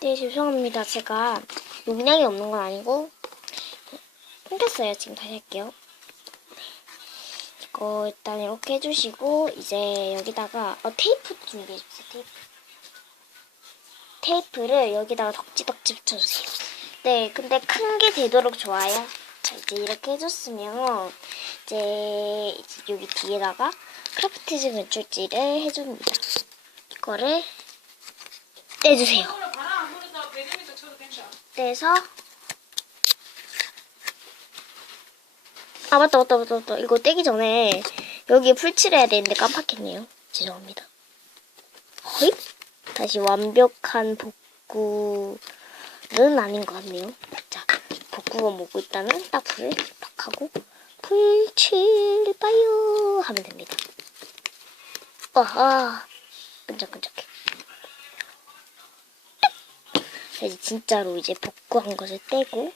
네, 죄송합니다. 제가 용량이 없는 건 아니고 끊겼어요. 지금 다시 할게요. 이거 일단 이렇게 해주시고 이제 여기다가 어, 테이프 준비해주세요. 테이프. 테이프를 여기다가 덕지덕지 붙여주세요. 네, 근데 큰 게 되도록 좋아요. 자, 이제 이렇게 해줬으면 이제, 여기 뒤에다가 크라프트즈 분출지를 해줍니다. 이거를 떼주세요. 떼서. 아 맞다 맞다 맞다 맞다. 이거 떼기 전에 여기 풀칠을 해야 되는데 깜빡했네요. 죄송합니다. 허이? 다시 완벽한 복구는 아닌 것 같네요. 자 복구가 뭐고 있다는 딱 불을 딱 하고 풀칠 봐요 하면 됩니다. 와아 끈적끈적 이제 진짜로 이제 복구한 것을 떼고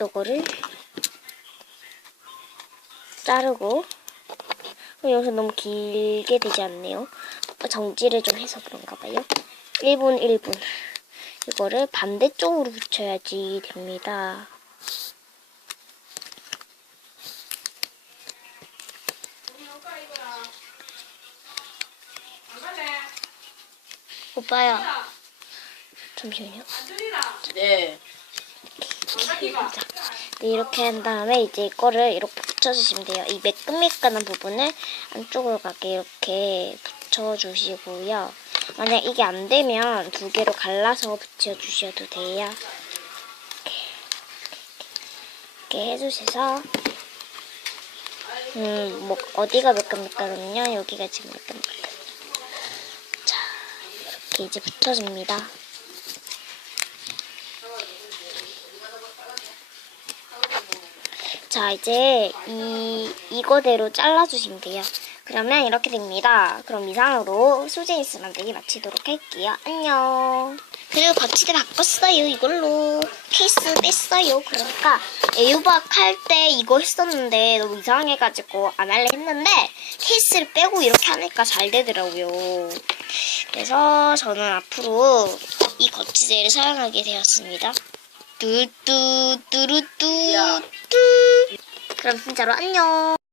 요거를 자르고 어, 여기서 너무 길게 되지 않네요. 어, 정지를 좀 해서 그런가 봐요. 1분 1분 이거를 반대쪽으로 붙여야지 됩니다. 오빠야 잠시만요. 네. 자, 네, 이렇게 한 다음에 이제 이거를 이렇게 붙여주시면 돼요. 이 매끈매끈한 부분을 안쪽으로 가게 이렇게 붙여주시고요. 만약 이게 안 되면 두 개로 갈라서 붙여주셔도 돼요. 이렇게, 이렇게 해주셔서 음, 뭐 어디가 매끈매끈하면요. 여기가 지금 매끈매끈. 자, 이렇게 이제 붙여줍니다. 자, 이제 이, 이거대로 잘라주시면 돼요. 그러면 이렇게 됩니다. 그럼 이상으로 수제니스 만들기 마치도록 할게요. 안녕. 그리고 거치대 바꿨어요. 이걸로. 케이스 뺐어요. 그러니까 애유박 할 때 이거 했었는데 너무 이상해가지고 안 할래 했는데 케이스를 빼고 이렇게 하니까 잘 되더라고요. 그래서 저는 앞으로 이 거치대를 사용하게 되었습니다. 뚜뚜 뚜루뚜 야. 뚜. 그럼 진짜로 안녕.